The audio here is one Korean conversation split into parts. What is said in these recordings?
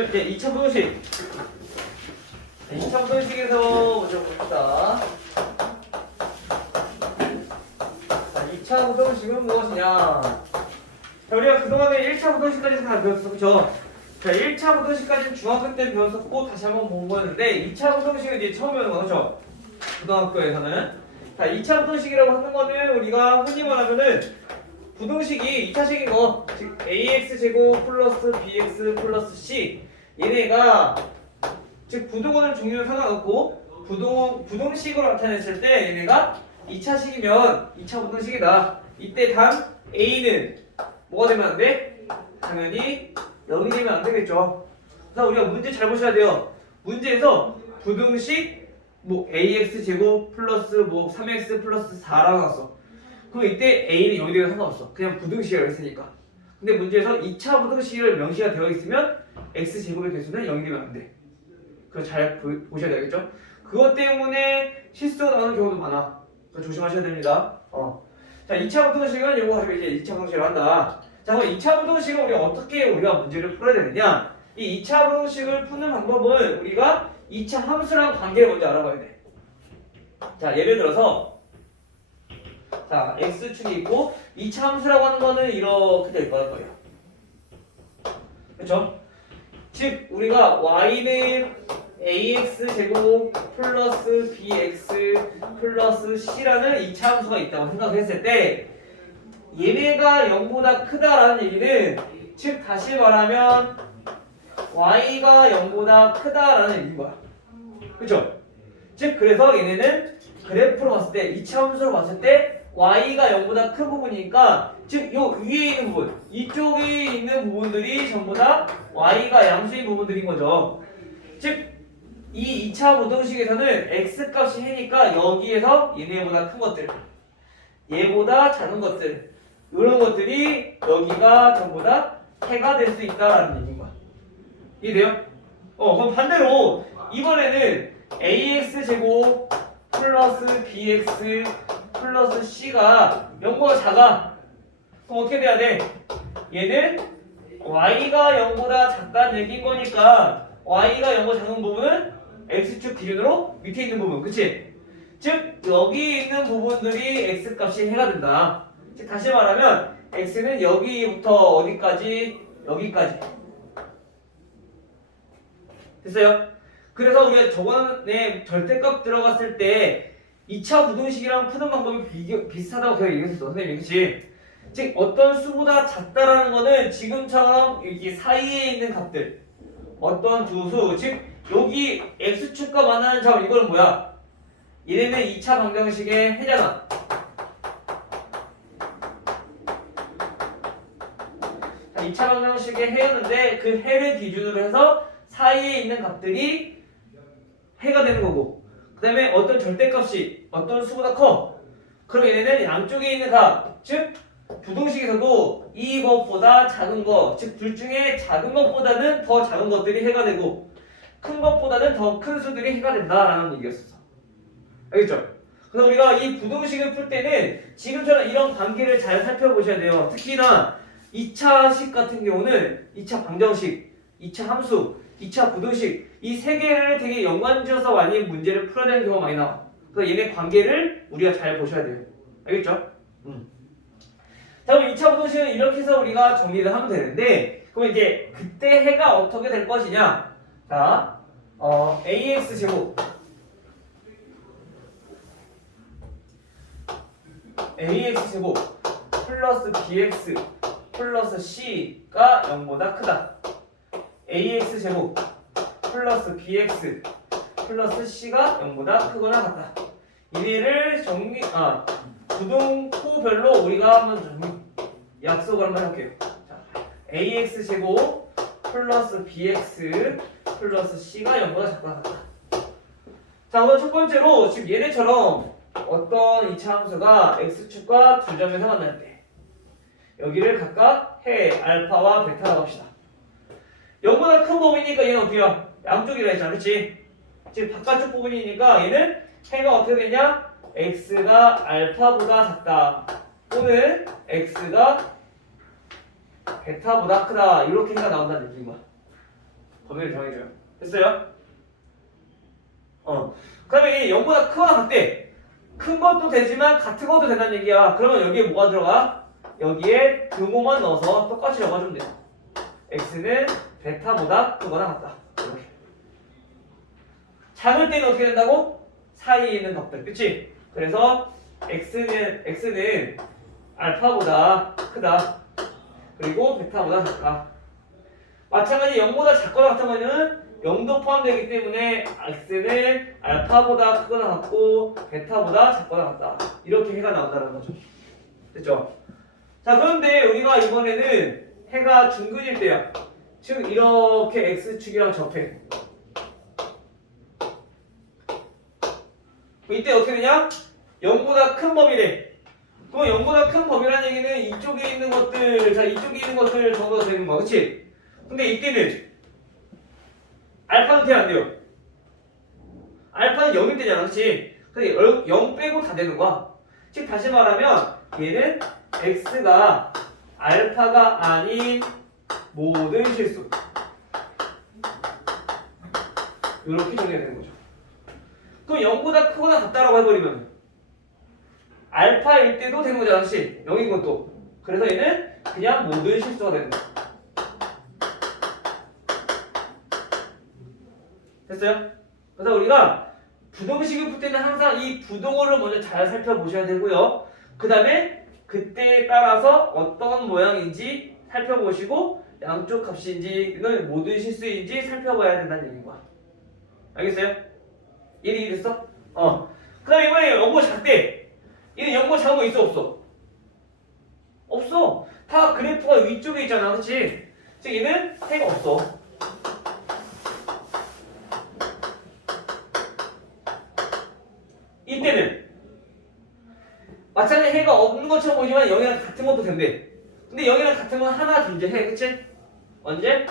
이제 2차 부등식. 2차 부등식에서 먼저 봅시다. 자, 2차 부등식은 무엇이냐? 자, 우리가 그동안에 1차 부등식까지 다 배웠어, 그쵸? 자, 1차 부등식까지는 중학교 때 배웠었고, 다시 한번 본 거였는데, 2차 부등식은 이제 처음 배우는 거죠? 고등학교에서는. 자, 2차 부등식이라고 하는 거는 우리가 흔히 말하면은, 부등식이 2차식인 거, 즉 ax제곱 플러스 bx 플러스 c 얘네가 즉 부등호는 종류는 상관없고 부등식으로 나타냈을 때 얘네가 2차식이면 2차 부등식이다. 이때 단 a는 뭐가 되면 안 돼? 당연히 0이 되면 안 되겠죠. 그래서 우리가 문제 잘 보셔야 돼요. 문제에서 부등식 뭐 ax제곱 플러스 뭐 3x 플러스 4라고 나왔어. 그럼 이때 a는 0이 되면 상관없어. 그냥 부등식이라고 했으니까. 근데 문제에서 2차 부등식을 명시가 되어 있으면 x제곱의 개수는 0이 되면 안 돼. 그거 잘 보셔야 되겠죠? 그것 때문에 실수가 나오는 경우도 많아. 조심하셔야 됩니다. 자, 2차 부등식은 이거 가지고 이제 2차 부등식을 한다. 자, 그럼 2차 부등식은 우리가 문제를 풀어야 되느냐? 이 2차 부등식을 푸는 방법은 우리가 2차 함수랑 관계를 먼저 알아봐야 돼. 자, 예를 들어서 자, x축이 있고 2차 함수라고 하는 거는 이렇게 될 거예요. 그렇죠? 즉 우리가 y는 ax제곱 플러스 bx 플러스 c라는 2차 함수가 있다고 생각을 했을 때 얘네가 0보다 크다라는 얘기는 즉 다시 말하면 y가 0보다 크다라는 얘기인 거야. 그렇죠? 즉 그래서 얘네는 그래프로 봤을 때 2차 함수로 봤을 때 y가 0보다 큰 부분이니까 즉 요 위에 있는 부분 이쪽에 있는 부분들이 전부 다 y가 양수인 부분들인 거죠. 즉 이 2차 부등식에서는 x값이 해니까 여기에서 얘네보다 큰 것들 얘보다 작은 것들 이런 것들이 여기가 전부 다 해가 될 수 있다라는 얘기인 거야. 이해돼요? 그럼 반대로 이번에는 ax제곱 플러스 bx 플러스 c가 0보다 작아. 그럼 어떻게 돼야 돼? 얘는 y가 0보다 작다는 얘기인 거니까 y가 0보다 작은 부분은 x축 기준으로 밑에 있는 부분, 그치? 즉 여기 있는 부분들이 x값이 해가 된다. 즉 다시 말하면 x는 여기부터 어디까지? 여기까지. 됐어요? 그래서 우리가 저번에 절대값 들어갔을 때 2차 부등식이랑 푸는 방법이 비슷하다고 제가 얘기했었어, 선생님이. 그치? 즉 어떤 수보다 작다라는 거는 지금처럼 여기 사이에 있는 값들 어떤 두 수, 즉 여기 x축과 만나는 점 이거는 뭐야? 얘네는 2차 방정식의 해잖아. 자, 2차 방정식의 해였는데 그 해를 기준으로 해서 사이에 있는 값들이 해가 되는 거고 그 다음에 어떤 절대값이 어떤 수보다 커. 그럼 얘네는 양쪽에 있는 값, 즉 부등식에서도 이것보다 작은 거, 즉 둘 중에 작은 것보다는 더 작은 것들이 해가 되고 큰 것보다는 더 큰 수들이 해가 된다라는 얘기였어. 알겠죠? 그래서 우리가 이 부등식을 풀 때는 지금처럼 이런 관계를 잘 살펴보셔야 돼요. 특히나 2차식 같은 경우는 2차 방정식, 2차 함수, 2차 부등식 이 세 개를 되게 연관지어서 많이 문제를 풀어야 되는 경우가 많이 나와. 그래서 얘네 관계를 우리가 잘 보셔야 돼요. 알겠죠? 자, 그럼 2차 부등식은 이렇게 해서 우리가 정리를 하면 되는데 그럼 이제 그때 해가 어떻게 될 것이냐? 자, ax제곱 플러스 bx 플러스 c가 0보다 크다. ax제곱 플러스 bx 플러스 c가 0보다 크거나 같다. 얘네를 부등호별로 우리가 한번 약속을 한번 해볼게요. 자, ax제곱 플러스 bx 플러스 c가 0보다 작거나 같다. 자, 우선 첫 번째로 지금 얘네처럼 어떤 2차 함수가 x축과 두 점에서 만날 때 여기를 각각 해 알파와 베타라고 합시다. 0보다 큰 부분이니까 얘는 어때요? 양쪽이라 했잖아, 그렇지? 지금 바깥쪽 부분이니까 얘는 해가 어떻게 되냐? x가 알파보다 작다 또는 x가 베타보다 크다 이렇게 해가 나온다는 얘기인 거야. 범위를 정해줘요. 됐어요? 그 다음에 0보다 크거나 같대. 큰 것도 되지만 같은 것도 된다는 얘기야. 그러면 여기에 뭐가 들어가? 여기에 등호만 넣어서 똑같이 적어주면 돼요. x는 베타보다 크거나 같다. 이렇게. 작을 때는 어떻게 된다고? 사이에 있는 값들. 그치? 그래서 x는 알파보다 크다. 그리고 베타보다 작다. 마찬가지 0보다 작거나 같은 거는 0도 포함되기 때문에 x는 알파보다 크거나 같고 베타보다 작거나 같다. 이렇게 해가 나온다는 거죠. 됐죠? 자, 그런데 우리가 이번에는 해가 중근일 때야. 즉 이렇게 x축이랑 접해. 이때 어떻게 되냐? 0보다 큰 범위래. 그럼 0보다 큰 범위라는 얘기는 이쪽에 있는 것들, 자 이쪽에 있는 것들 적어도 되는 거야. 그치? 근데 이때는 알파는 돼야 안 돼요. 알파는 0일 때잖아. 그치? 근데 0 빼고 다 되는 거야. 즉 다시 말하면 얘는 x가 알파가 아닌 모든 실수. 이렇게 정리가 되는 거죠. 그럼 0보다 크거나 같다라고 해버리면 알파일 때도 되는 거잖아. 그치? 0인 것도. 그래서 얘는 그냥 모든 실수가 되는 거야. 됐어요? 그래서 우리가 부동식을 풀 때는 항상 이 부동어를 먼저 잘 살펴보셔야 되고요. 그 다음에 그때에 따라서 어떤 모양인지 살펴보시고 양쪽 값인지는 모든 실수인지 살펴봐야 된다는 얘기인 거야. 알겠어요? 이해이 됐어? 그 다음에 이번에 영어 작대. 얘는 영어 작은 거 있어 없어? 없어. 다 그래프가 위쪽에 있잖아. 그치? 즉 얘는 해가 없어. 이때는 마찬가지 해가 없는 것처럼 보이지만 0이랑 같은 것도 된대. 근데 0이랑 같은 건 하나 존재해. 그치? 언제?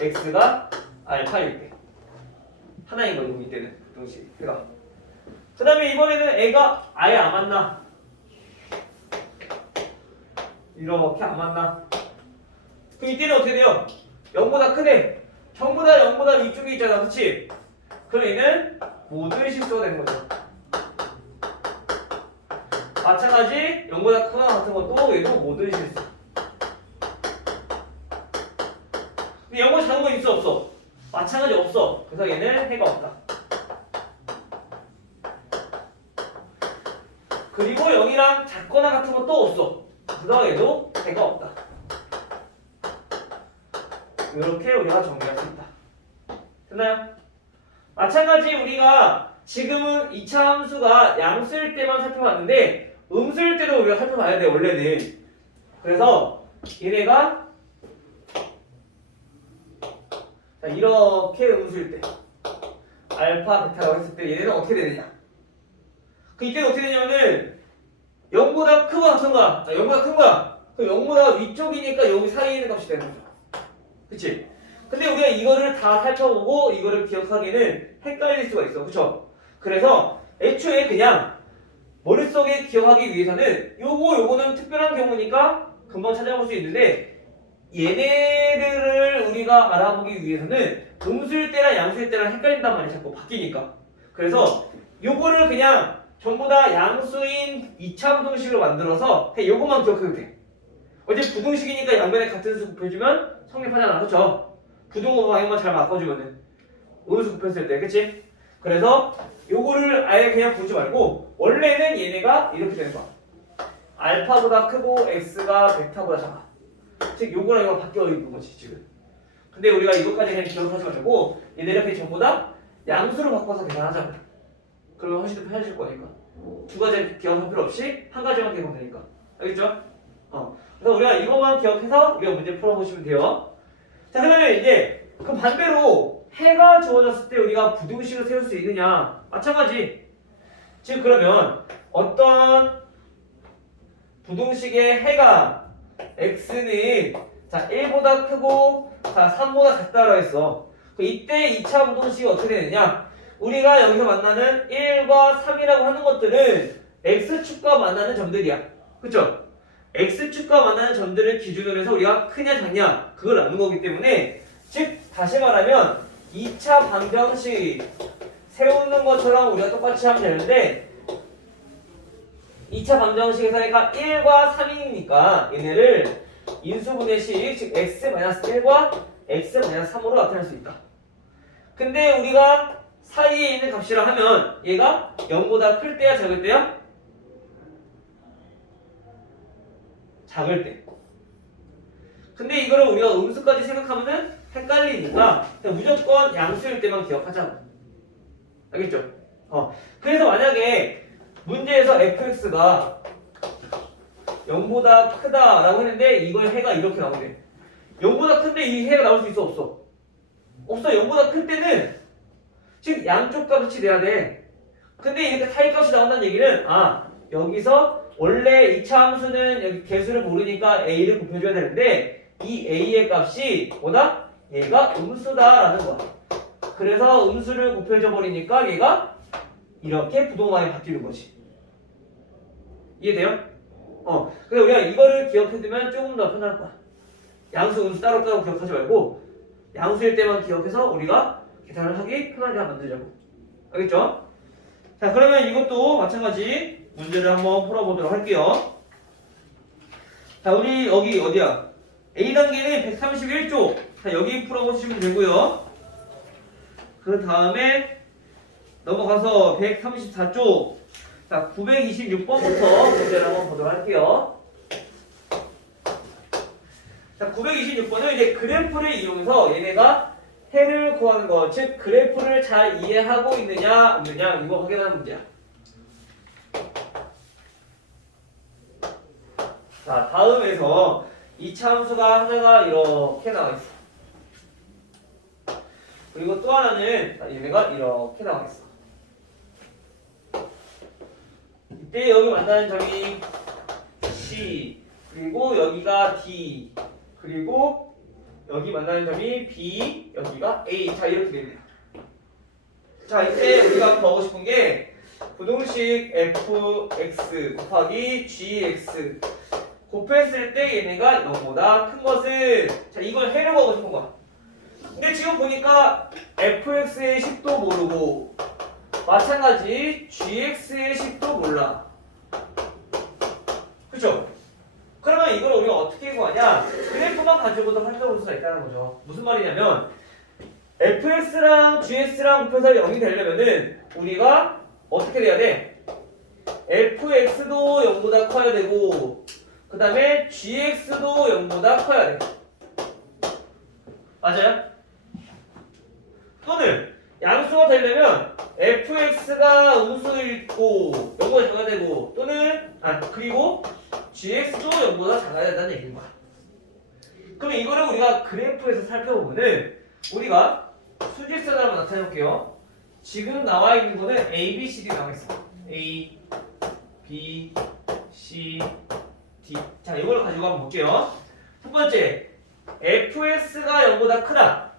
x가 알파일 때 하나인 거고 이때는 동시에 해가. 그 다음에 이번에는 애가 아예 안 만나. 이렇게 안 만나. 그럼 이때는 어떻게 돼요? 0보다 크네. 전부 다 0보다 위쪽에 있잖아. 그치? 그럼 얘는 모든 실수가 되는 거죠. 마찬가지 0보다 크거나 같은 것도 얘도 모든 실수. 근데 0보다 작은 거 있어 없어? 마찬가지 없어. 그래서 얘는 해가 없다. 그리고 0이랑 작거나 같은 것도 없어. 그래서 얘도 해가 없다. 이렇게 우리가 정리할 수 있다. 됐나요? 마찬가지 우리가 지금은 2차 함수가 양수일 때만 살펴봤는데 음수일 때도 우리가 살펴봐야 돼 원래는. 그래서 얘네가 자, 이렇게 음수일 때 알파 베타라고 했을 때 얘네는 어떻게 되느냐. 그 이때는 어떻게 되냐면은 0보다 크거나 같은 거야. 0보다 큰 거야. 그럼 0보다 위쪽이니까 여기 사이에 있는 값이 되는 거죠. 그치? 근데 우리가 이거를 다 살펴보고 이거를 기억하기에는 헷갈릴 수가 있어. 그쵸? 그래서 애초에 그냥 머릿속에 기억하기 위해서는 요거는 특별한 경우니까 금방 찾아볼 수 있는데 얘네들을 우리가 알아보기 위해서는 음수일 때랑 양수일 때랑 헷갈린단 말이야. 자꾸 바뀌니까. 그래서 요거를 그냥 전부 다 양수인 2차 부동식으로 만들어서 그냥 요것만 기억해도 돼. 어제 부동식이니까 양변에 같은 수 곱해주면 성립하잖아. 그쵸? 부동호 방향만 잘 바꿔주면은 음수 곱했을 때. 그치? 그래서 요거를 아예 그냥 보지 말고 원래는 얘네가 이렇게 되는 거야. 알파보다 크고 x가 베타보다 작아. 즉 요거랑 이거 바뀌어 있는 거지 지금. 근데 우리가 이것까지 그냥 기억하지 말고 얘네 이렇게 전부 다 양수로 바꿔서 계산하자고. 그러면 훨씬 더 편해질 거니까. 두 가지 기억할 필요 없이 한 가지만 기억하면 되니까. 알겠죠? 그래서 우리가 이것만 기억해서 우리가 문제 풀어보시면 돼요. 자, 그러면 이제 그 반대로 해가 주어졌을 때 우리가 부등식을 세울 수 있느냐? 마찬가지. 지금 그러면 어떤 부등식의 해가 x는 자 1보다 크고 자 3보다 작다라고 했어. 이때 2차 부등식이 어떻게 되느냐? 우리가 여기서 만나는 1과 3이라고 하는 것들은 x축과 만나는 점들이야. 그쵸? x축과 만나는 점들을 기준으로 해서 우리가 크냐 작냐 그걸 아는 거기 때문에 즉 다시 말하면 2차 방정식 세우는 것처럼 우리가 똑같이 하면 되는데 2차 방정식에서 얘가 1과 3이니까 얘네를 인수분해식 즉 x-1과 x-3으로 나타낼 수 있다. 근데 우리가 사이에 있는 값이라 하면 얘가 0보다 클 때야 작을 때야? 작을 때. 근데 이거를 우리가 음수까지 생각하면은 헷갈리니까 무조건 양수일 때만 기억하자고. 알겠죠? 그래서 만약에 문제에서 fx가 0보다 크다라고 했는데 이걸 해가 이렇게 나오네. 0보다 큰데 이 해가 나올 수 있어 없어? 없어. 0보다 클 때는 즉 양쪽 값이 돼야 돼. 근데 이렇게 타입값이 나온다는 얘기는 여기서 원래 2차 함수는 여기 개수를 모르니까 a를 곱해줘야 되는데 이 a의 값이 뭐다? 얘가 음수다라는 거야. 그래서 음수를 곱해줘 버리니까 얘가 이렇게 부동항이 바뀌는 거지. 이해돼요? 그래서 우리가 이거를 기억해두면 조금 더 편할 거야. 양수, 음수 따로따로 기억하지 말고 양수일 때만 기억해서 우리가 계산을 하기 편하게 만들자고. 알겠죠? 자, 그러면 이것도 마찬가지 문제를 한번 풀어보도록 할게요. 자, 우리 여기 어디야? A단계는 131쪽. 자, 여기 풀어보시면 되고요. 그 다음에 넘어가서 134쪽. 자, 926번부터 문제를 한번 보도록 할게요. 자, 926번은 이제 그래프를 이용해서 얘네가 해를 구하는 것, 즉 그래프를 잘 이해하고 있느냐 없느냐 이거 확인하는 문제야. 자, 다음에서 2차 함수가 하나가 이렇게 나와 있어. 그리고 또 하나는 얘네가 이렇게 나와 있어. 이때 여기 만나는 점이 C, 그리고 여기가 D, 그리고 여기 만나는 점이 B, 여기가 A. 자, 이렇게 됩니다. 자, 이때 우리가 보고 싶은 게 부동식 fx 곱하기 gx 곱했을 때 얘네가 0보다 큰 것은, 자, 이걸 해를 보고 싶은 거야. 근데 지금 보니까 fx의 식도 모르고 마찬가지 gx의 식도 몰라. 그쵸? 그러면 이걸 우리가 어떻게 구하냐? 그래프만 가지고도 살펴볼 수가 있다는 거죠. 무슨 말이냐면 fx랑 gx랑 곱해서 0이 되려면은 우리가 어떻게 돼야 돼? fx도 0보다 커야 되고 그 다음에 gx도 0보다 커야 돼. 맞아요? 또는 양수가 되려면 fx가 음수일고 0보다 작아야 되고 또는 그리고 gx도 0보다 작아야 된다는 얘기인 거야. 그럼 이거를 우리가 그래프에서 살펴보면은 우리가 수직선을 한번 나타내 볼게요. 지금 나와 있는 거는 A, B, C, D 나와 있어. A, B, C, D. 자, 이걸 가지고 한번 볼게요. 첫 번째, fx가 0보다 크다.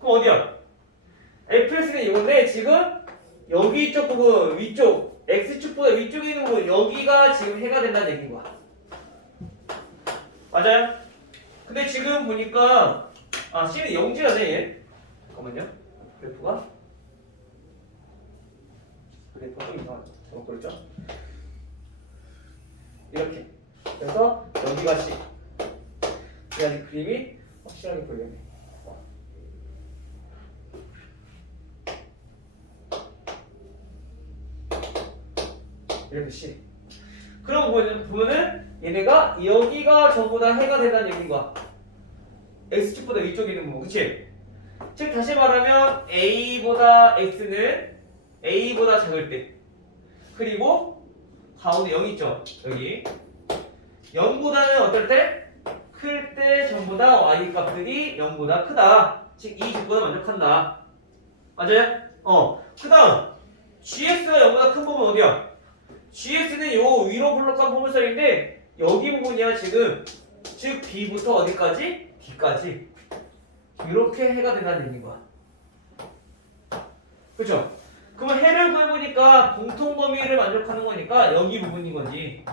그럼 어디야? fx는 이건데 지금 여기 이쪽 부분 위쪽 x축보다 위쪽에 있는 부분 여기가 지금 해가 된다는 얘기인 거야. 맞아요? 근데 지금 보니까 C는 0지가 돼 얘. 잠깐만요. 그래프가 좀 이상하죠. 잘못 그렸죠? 이렇게. 그래서 여기가 C. 그래야지 그림이 확실하게 보이겠네. 이렇게 C. 그럼 보면은 얘네가 여기가 전부 다 해가 된다는 얘기인 거야. x축보다 위쪽에 있는 부분, 그치? 즉 다시 말하면 a보다 x는 a보다 작을 때 그리고 가운데 0 있죠? 여기 0보다는 어떨 때? 클 때 전부 다 y 값들이 0보다 크다. 즉 이 조건을 만족한다. 맞아요? 그 다음 gx가 0보다 큰 부분 어디야? gx는 요 위로 블록한 포물선인데 여기 부분이야 지금. 즉 b부터 어디까지? d까지 이렇게 해가 된다는 얘기인 거야. 그쵸? 그러면 해를 구해보니까 공통 범위를 만족하는 거니까 여기 부분인 거지.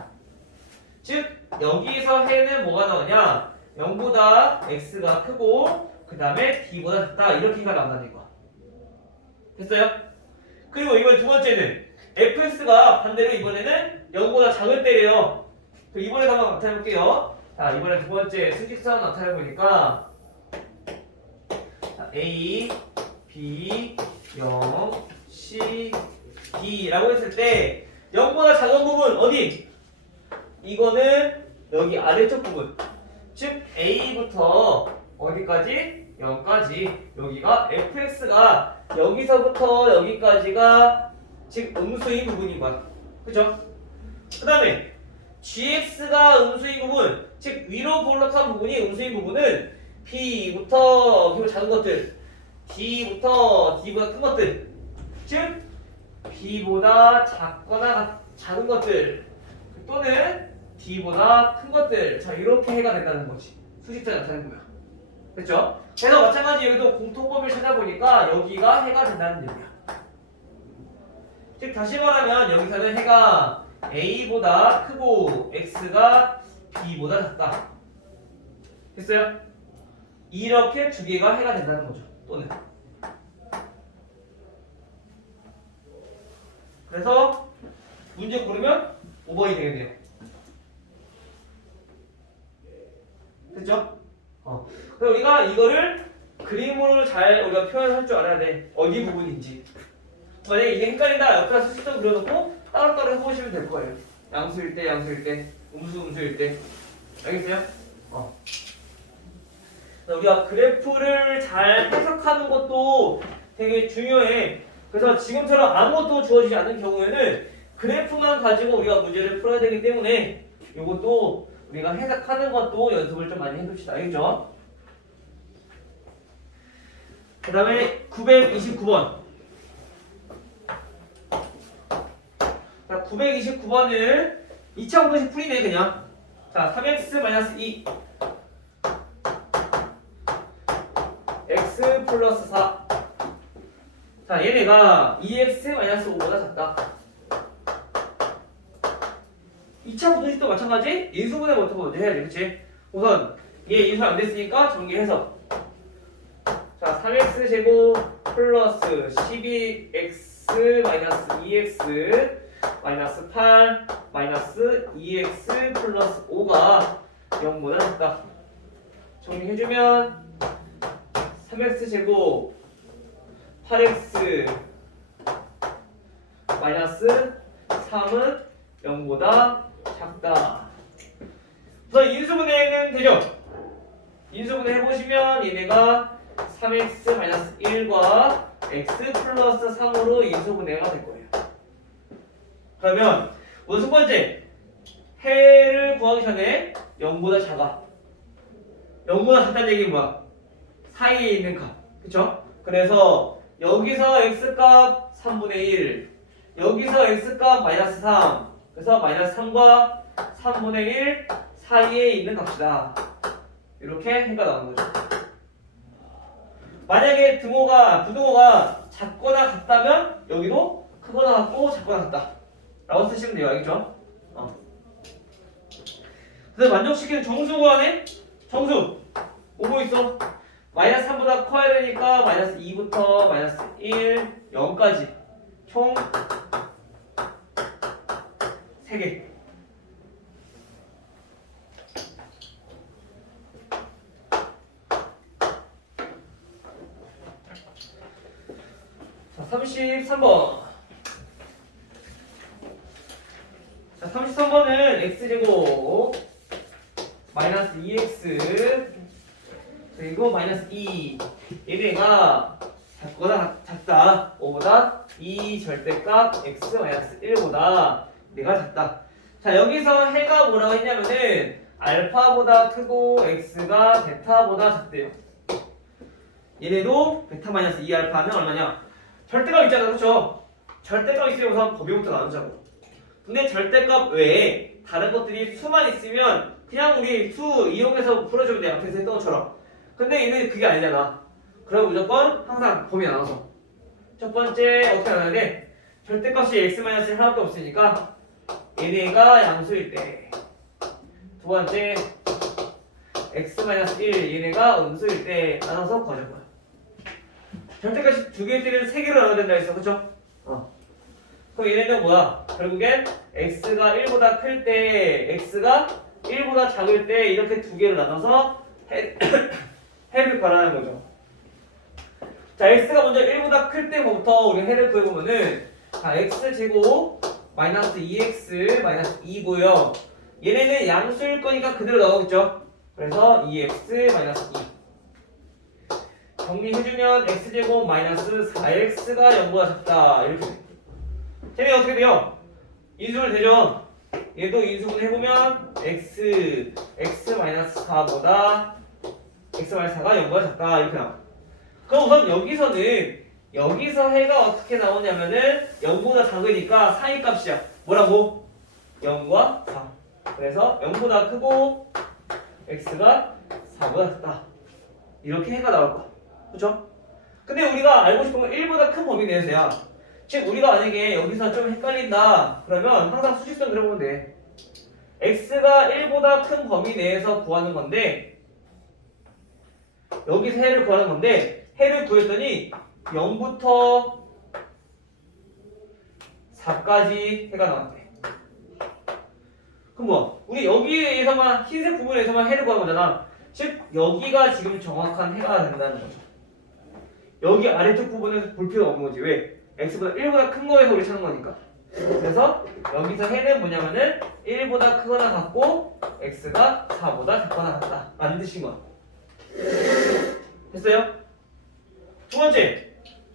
즉 여기서 해는 뭐가 나오냐? 0보다 x가 크고 그 다음에 D보다 작다 이렇게 해가 나온다는 거 됐어요? 그리고 이번 두 번째는 fx가 반대로 이번에는 0보다 작을 때래요. 이번에 한번 나타내볼게요. 자, 이번에 두 번째 수직선 나타내보니까 a, b, 0, c, d라고 했을 때 0보다 작은 부분 어디? 이거는 여기 아래쪽 부분 즉 a부터 어디까지? 0까지 여기가 fx가 여기서부터 여기까지가 즉 음수인 부분인 거야. 그죠? 그 다음에 gx가 음수인 부분 즉 위로 볼록한 부분이 음수인 부분은 b부터 B보다 작은 것들 d부터 D보다 큰 것들 즉 b보다 작거나 작은 것들 또는 D보다 큰 것들 자 이렇게 해가 된다는 거지. 수직선 나타내는 거야. 그렇죠? 그래서 마찬가지 여기도 공통범위를 찾아보니까 여기가 해가 된다는 얘기야. 즉 다시 말하면 여기서는 해가 A보다 크고 X가 B보다 작다. 됐어요? 이렇게 두 개가 해가 된다는 거죠. 또는 그래서 문제 고르면 5번이 되겠네요. 됐죠? 그래서 우리가 이거를 그림으로 잘 우리가 표현할 줄 알아야 돼. 어디 부분인지. 만약에 이게 헷갈린다. 옆에 수식점 그려놓고 따로따로 해보시면 될 거예요. 양수일 때, 양수일 때, 음수일 때. 알겠어요? 우리가 그래프를 잘 해석하는 것도 되게 중요해. 그래서 지금처럼 아무것도 주어지지 않는 경우에는 그래프만 가지고 우리가 문제를 풀어야 되기 때문에 이것도 우리가 해석하는 것도 연습을 좀 많이 해둡시다. 알겠죠? 그 다음에 929번. 자, 929번은 2차 공式풀이네 그냥. 자, 3x-2 x 플러스 4. 자, 얘네가 2x-5보다 작다. 2차 분식도 마찬가지 인수분해 먼저 해야지. 그치? 우선 얘 인수 안 됐으니까 전개해서 자, 3x 제곱 플러스 12x 마이너스 2x 마이너스 8 마이너스 2x 플러스 5가 0보다 작다. 정리해주면 3x 제곱 8x 마이너스 3은 0보다 작다. 우선 인수분해는 되죠? 인수분해 해보시면 얘네가 3x-1과 x 플러스 3으로 인수분해가 될 거예요. 그러면 우선 첫 번째 해를 구하기 전에 0보다 작아. 0보다 작다는 얘기는 뭐야? 사이에 있는 값. 그쵸? 그래서 여기서 x값 3분의 1 여기서 x값 마이너스 3 그래서 마이너스 3과 3분의 1 사이에 있는 값이다. 이렇게 해가 나오는 거죠. 만약에 부등호가 작거나 같다면 여기도 크거나 같고 작거나 같다 라고 쓰시면 돼요. 알겠죠? 그래서 만족시키는 정수 구하네? 정수 오고 있어. 마이너스 3보다 커야 되니까 마이너스 2부터 마이너스 1, 0까지 총 3개. 자, 33번. 자, 33번은 x제곱 마이너스 2x 그리고 마이너스 2 얘네가 작거나 작다. 5보다 2 절대값 x 마이너스 1보다 얘가 작다. 자, 여기서 해가 뭐라고 했냐면은 알파보다 크고 x가 베타보다 작대요. 얘네도 베타 마이너스 2알파는 얼마냐? 절대값 있잖아. 그쵸? 절대값 있으면 우선 범위부터 나누자고. 근데 절대값 외에 다른 것들이 수만 있으면 그냥 우리 수 이용해서 풀어주면 돼. 앞에서 했던 것처럼. 근데 얘는 그게 아니잖아. 그럼 무조건 항상 범위 나눠서 첫 번째 어떻게 나눠야 돼? 절대값이 x-1 하나밖에 없으니까 얘네가 양수일 때 두 번째 x-1 얘네가 음수일 때 나눠서 구하는 거야. 절대값이 두 개일 때는 세 개로 나눠야 된다 했어. 그쵸? 그럼 얘네는 뭐야? 결국엔 x가 1보다 클 때, x가 1보다 작을 때 이렇게 두 개로 나눠서 해를 구하라는 거죠. 자, x가 먼저 1보다 클 때부터 우리 해를 구해보면은 자, x제곱 마이너스 2x 마이너스 2고요. 얘네는 양수일 거니까 그대로 나오겠죠. 그래서 2x 마이너스 2 정리해주면 x제곱 마이너스 4x가 0보다 작다 이렇게 돼. 쟤네 어떻게 돼요? 인수분 되죠? 얘도 인수분 해보면 x 마이너스 4보다 x 마이너스 4가 0보다 작다 이렇게 나와. 그럼 우선 여기서 해가 어떻게 나오냐면은 0보다 작으니까 사이 값이야. 뭐라고? 0과 4. 그래서 0보다 크고 x가 4보다 작다. 이렇게 해가 나올 거야. 그쵸? 근데 우리가 알고 싶은 건 1보다 큰 범위 내에서야. 즉 우리가 만약에 여기서 좀 헷갈린다 그러면 항상 수직선 그려보면 돼. x가 1보다 큰 범위 내에서 구하는 건데 여기서 해를 구하는 건데 해를 구했더니 0부터 4까지 해가 나왔대. 그럼 뭐 우리 여기에서만 흰색 부분에서만 해를 구하는 거잖아. 즉 여기가 지금 정확한 해가 된다는 거죠. 여기 아래쪽 부분에서 볼 필요가 없는 거지. 왜? x보다 1보다 큰 거에서 우리 찾는 거니까. 그래서 여기서 해는 뭐냐면은 1보다 크거나 같고 x가 4보다 작거나 같다 라는 뜻인 거야. 됐어요? 두 번째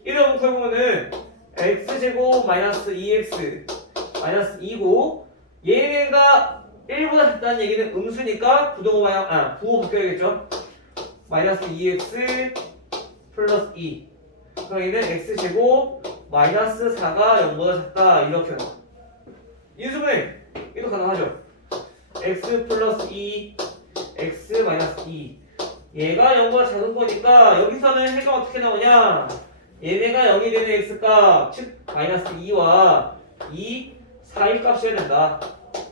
1을 구해보면은 x제곱 마이너스 2x 마이너스 2고 얘가 1보다 작다는 얘기는 음수니까 부호 바뀌어야겠죠. 마이너스 2x 플러스 2 그럼 얘는 x제곱 마이너스 4가 0보다 작다 이렇게 나와. 인수분해 이도 가능하죠. x 플러스 2 x 마이너스 2 얘가 0보다 작은 거니까 여기서는 해가 어떻게 나오냐. 얘네가 0이 되는 x값 즉 마이너스 2와 2 사이 값이어야 된다.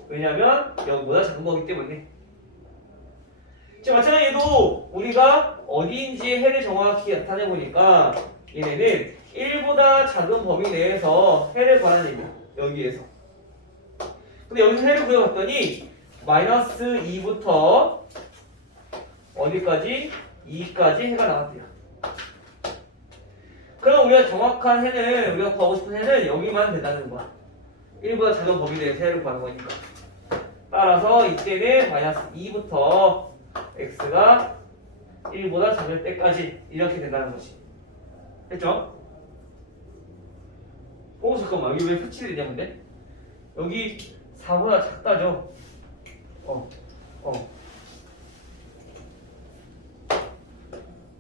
왜냐면 0보다 작은 거기 때문에. 지금 마찬가지로 얘도 우리가 어디인지 해를 정확히 나타내보니까 얘네는 1보다 작은 범위 내에서 해를 구하는 얘기야. 여기에서. 근데 여기서 해를 구해봤더니 마이너스 2부터 어디까지? 2까지 해가 나왔대요. 그럼 우리가 정확한 해는 우리가 구하고 싶은 해는 여기만 된다는 거야. 1보다 작은 범위 내에서 해를 구하는 거니까. 따라서 이때는 마이너스 2부터 x가 1보다 작을 때까지 이렇게 된다는 거지. 됐죠? 잠깐만 여기 왜 표치되냐 근데? 여기 4보다 작다죠?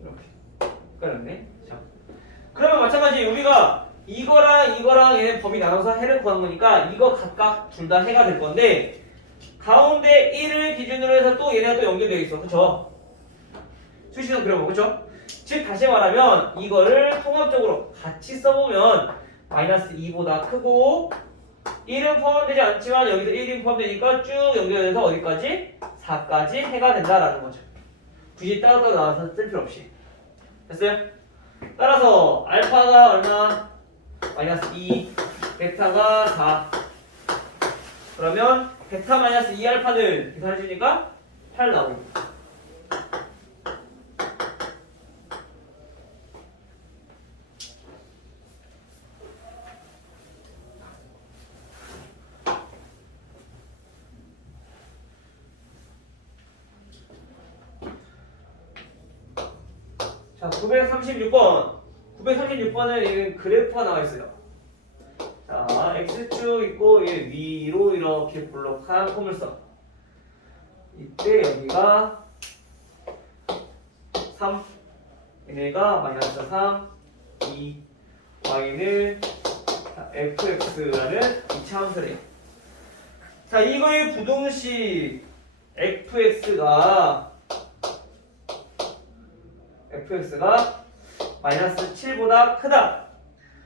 이렇게 헷갈렸네. 자, 그러면 마찬가지 우리가 이거랑 얘네 범위 나눠서 해를 구하는 거니까 이거 각각 둘 다 해가 될 건데 가운데 1을 기준으로 해서 또 얘네가 또 연결되어 있어. 그쵸? 수식은 그려보 그쵸? 즉 다시 말하면 이거를 통합적으로 같이 써보면 마이너스 2보다 크고 1은 포함되지 않지만 여기서 1이 포함되니까 쭉 연결돼서 어디까지? 4까지 해가 된다라는 거죠. 굳이 따로따로 나와서 쓸 필요 없이. 됐어요? 따라서 알파가 얼마? 마이너스 2 베타가 4 그러면 베타 마이너스 2알파는 계산해주니까 8 나옵니다. 자, 936번. 936번은 그래프가 나와 있어요. 자, x축 있고 위로 이렇게 블록한 포물선. 이때 여기가 3, 얘네가 마이너스 3, 2, y는 fx라는 2차 함수래요. 자, 이거의 부동식 fx가 마이너스 7보다 크다.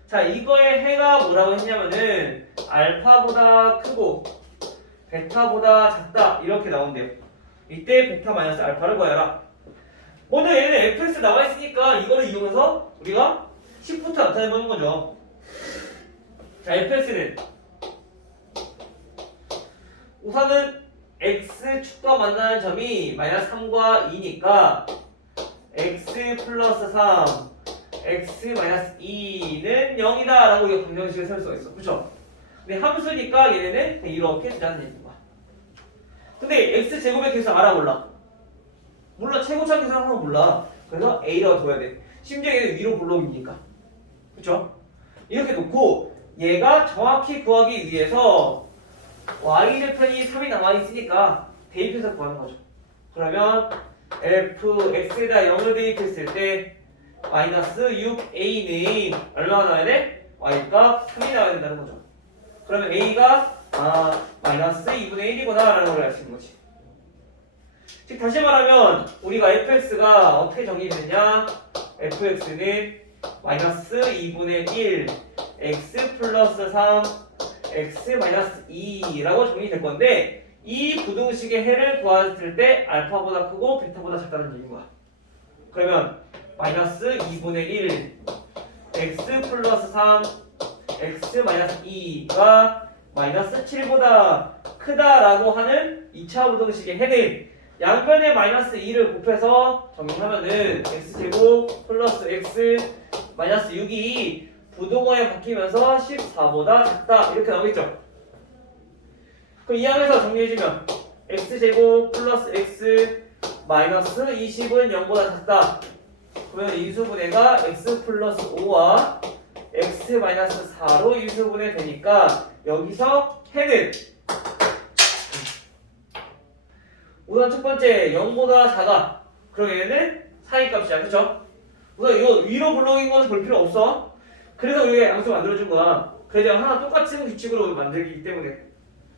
자, 이거의 해가 뭐라고 했냐면은 알파보다 크고 베타보다 작다 이렇게 나온대요. 이때 베타 마이너스 알파를 구하여라. 먼저 얘는 fx 나와 있으니까 이거를 이용해서 우리가 식부터 나타내보는 거죠. 자, fx는 우선은 x축과 만나는 점이 마이너스 3과 2니까 x 플러스 3 x 마이너스 2는 0이다 라고 이거 방정식을 세울 수가 있어. 그쵸? 근데 함수니까 얘네는 이렇게 되자는 얘기인 거야. 근데 x제곱의 개수 알아 몰라? 몰라. 최고차 계산하는 건 몰라. 그래서 a라고 둬야 돼. 심지어 얘는 위로 볼록이니까. 그쵸? 이렇게 놓고 얘가 정확히 구하기 위해서 y좌편이 3이 남아있으니까 대입해서 구하는 거죠. 그러면 fx에다 0을 대입했을 때 마이너스 6a는 얼마나 나와야 돼? y가 3이 나와야 된다는 거죠. 그러면 a가 마이너스 2분의 1이구나 라는 걸 알 수 있는 거지. 즉 다시 말하면 우리가 fx가 어떻게 정의되느냐, fx는 마이너스 2분의 1 x 플러스 3 x 마이너스 2라고 정의될 건데, 이 부등식의 해를 구했을 때 알파보다 크고 베타보다 작다는 얘기인 거야. 그러면 마이너스 2분의 1 x 플러스 3 x 마이너스 2가 마이너스 7보다 크다라고 하는 2차 부등식의 해는 양변에 마이너스 2를 곱해서 정리하면은 x제곱 플러스 x 마이너스 6이 부동어에 바뀌면서 14보다 작다 이렇게 나오겠죠. 그럼 이 항에서 정리해주면 x제곱 플러스 x 마이너스 20은 0보다 작다. 그러면 인수분해가 x 플러스 5와 x 마이너스 4로 인수분해 되니까 여기서 해는 우선 첫 번째 0보다 작아. 그럼 얘는 사이값이야. 그쵸? 우선 이거 위로 블록인 거는 볼 필요 없어. 그래서 우리가 양수 만들어준 거야. 그래야 하나 똑같은 규칙으로 만들기 때문에.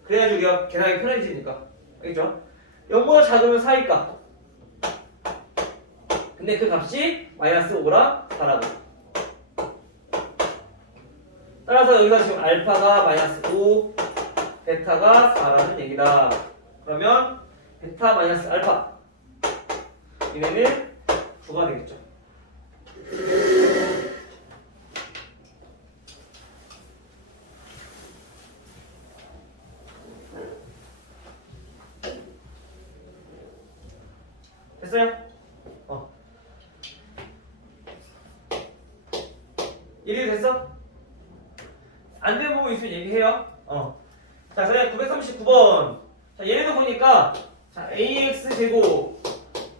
그래야지 우리가 계산하기 편해지니까. 알겠죠? 0보다 작으면 사이값. 근데 그 값이 마이너스 5랑 4라고. 따라서 여기서 지금 알파가 마이너스 5, 베타가 4라는 얘기다. 그러면 베타 마이너스 알파 얘네는 9가 되겠죠. 됐어요? 이해가 됐어? 안 된 부분 있으면 얘기해요. 자, 그다음에 939번. 자, 얘네도 보니까 자, ax 제곱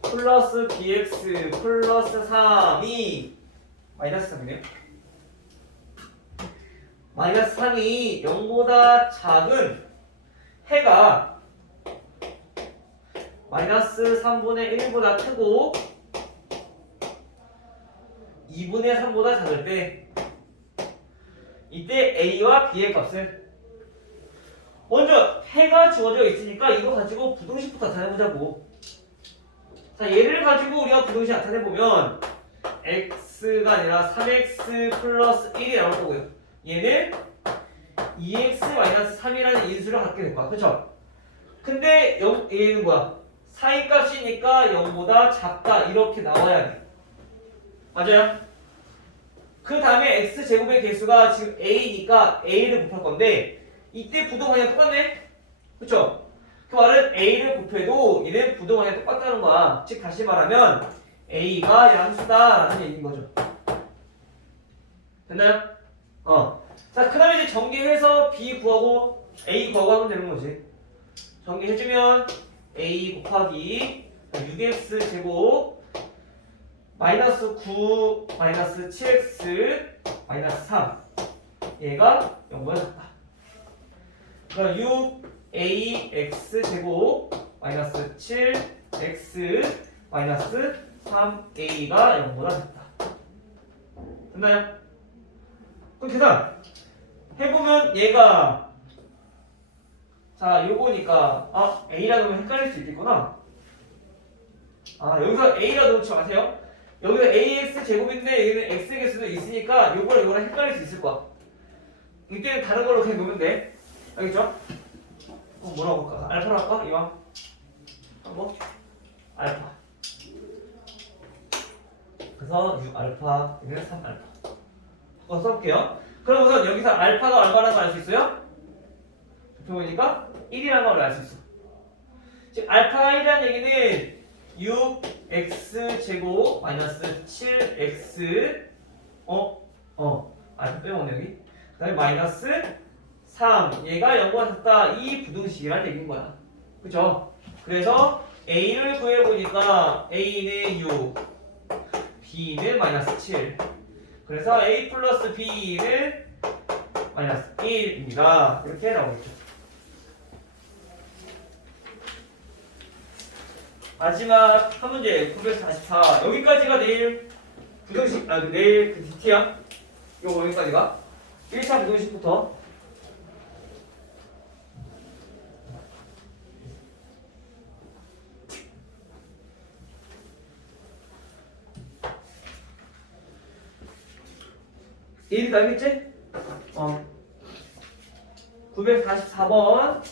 플러스 bx 플러스 3이 마이너스 3이네요. 마이너스 3이 0보다 작은 해가 마이너스 3분의 1보다 크고 2분의 3보다 작을 때 이때 a와 b의 값을 먼저 해가 주어져 있으니까 이거 가지고 부등식부터 나타내보자고. 자, 얘를 가지고 우리가 부등식 나타내보면 x가 아니라 3x 플러스 1이 나올 거고요. 얘는 2x-3이라는 인수를 갖게 될 거야. 그쵸? 근데 얘는 뭐야? 사이값이니까 0보다 작다 이렇게 나와야 돼. 맞아요? 그 다음에 x제곱의 개수가 지금 a니까 a를 곱할 건데 이때 부동항이랑 똑같네? 그쵸? 그 말은 a를 곱해도 얘는 부동항이랑 똑같다는 거야. 즉 다시 말하면 a가 양수다라는 얘기인 거죠. 됐나요? 자, 그 다음에 이제 정리해서 b 구하고 a 구하고 하면 되는 거지. 정리해주면 a 곱하기 6x 제곱 마이너스 9 마이너스 7x 마이너스 3 얘가 0보다 작다. 그럼 6ax 제곱 마이너스 7x 마이너스 3a가 0보다 작다. 됐나요? 그럼 계산 해보면 얘가 자 요거니까 a라 넣으면 헷갈릴 수 있겠구나. 여기서 a라 넣지 마세요. 여기서 ax 제곱인데 여기는 x의 개수도 있으니까 요거랑 헷갈릴 수 있을 거야. 이때는 다른 걸로 그냥 놓으면 돼. 알겠죠? 그럼 뭐라고 할까? 알파로 할까? 이왕 뭐? 알파. 그래서 6알파, 얘는 3알파. 바꿔서 써볼게요. 그럼 우선 여기서 알파가 얼마라는 걸 알 수 있어요? 보니까 1이라는 걸 알 수 있어. 즉 알파가 1이라는 얘기는 6x제곱 마이너스 7x 알파 빼먹네 여기. 그 다음에 마이너스 3 얘가 0보다 작다 이 부등식이라는 얘기인 거야. 그쵸? 그래서 a를 구해보니까 a는 6 b는 마이너스 7 그래서 a 플러스 b는 마이너스 1입니다. 이렇게 나오겠죠. 마지막 한 문제 944 여기까지가 내일 부등식 내일 그 DT야. 요거 여기까지가 1차 부등식부터 이해가 알겠지? 944번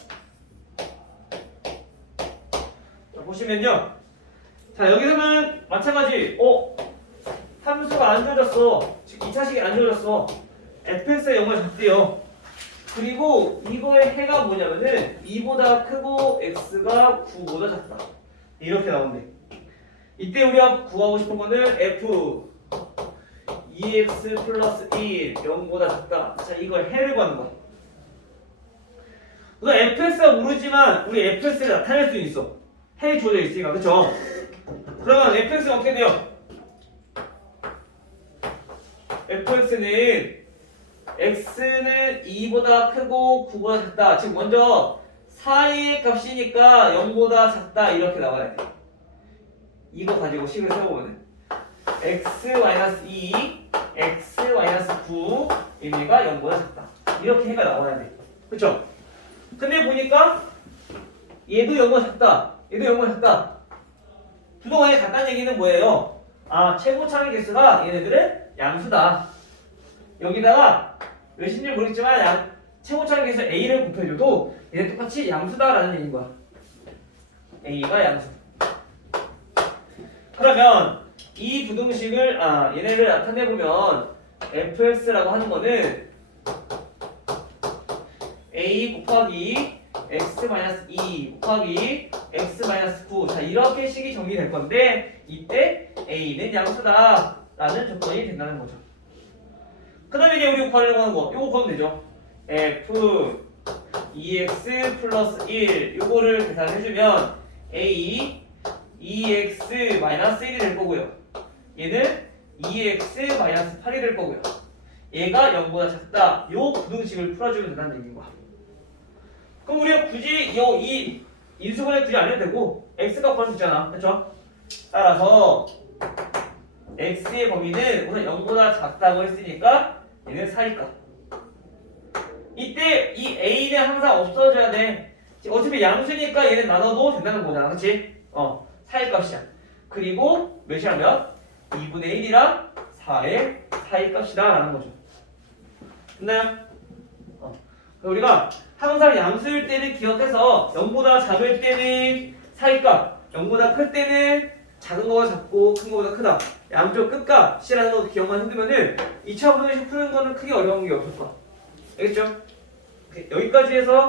자, 보시면요. 자 여기서는 마찬가지 함수가 안 주어졌어. 즉 2차식이 안 주어졌어. fx의 0을 잡대요. 그리고 이거의 해가 뭐냐면은 2보다 크고 x가 9보다 작다. 이렇게 나온대. 이때 우리가 구하고 싶은 거는 f 2x 플러스 1 0보다 작다. 자 이걸 해를 구하는 거야. 우선 fx가 모르지만 우리 fx를 나타낼 수 있어. 해이 주어져 있으니까 그쵸? 그러면 fx가 어떻게 돼요? fx는 x는 2보다 크고 9보다 작다. 즉 먼저 사이의 값이니까 0보다 작다 이렇게 나와야 돼. 이거 가지고 식을 세워보면 x-2 x-9 의미가 0보다 작다. 이렇게 해가 나와야 돼. 그쵸? 근데 보니까 얘도 0보다 작다. 얘도 0보다 작다. 두 동안이 같다는 얘기는 뭐예요? 최고차의 개수가 얘네들은 양수다. 여기다가 몇인지 모르겠지만 최고차의 개수 a를 곱해줘도 얘네 똑같이 양수다라는 얘기인 거야. a가 양수. 그러면 이 부등식을 얘네를 나타내 보면 fx라고 하는 거는 a 곱하기 x-2 곱하기 x-9 자 이렇게 식이 정리될 건데 이때 a는 양수다라는 조건이 된다는 거죠. 그 다음에 이제 우리 구하려고 하는 거 이거 구하면 되죠. f 2x 플러스 1 요거를 계산해주면 a 2x-1이 될 거고요. 얘는 2x-8이 될 거고요. 얘가 0보다 작다. 요 부등식을 풀어주면 된다는 얘기인 거야. 그럼 우리가 굳이 이 인수분해 굳이 안 해도 되고 x가 구할 수 있잖아. 그렇죠? 따라서 x의 범위는 우선 0보다 작다고 했으니까 얘는 4일까. 이때 이 a는 항상 없어져야 돼. 어차피 양수니까 얘는 나눠도 된다는 거잖아. 그렇지? 4일 값이야. 그리고 몇이라면 2분의 1이랑 4의 4일 값이다 라는 거죠. 됐나요? 우리가 항상 양수일 때를 기억해서 0보다 작을 때는 4일 값, 0보다 클 때는 작은 거가 작고 큰 거보다 크다. 양쪽 끝값이라는 거 기억만 해두면은 2차 부등식 푸는 거는 크게 어려운 게 없을 거야. 알겠죠? 여기까지 해서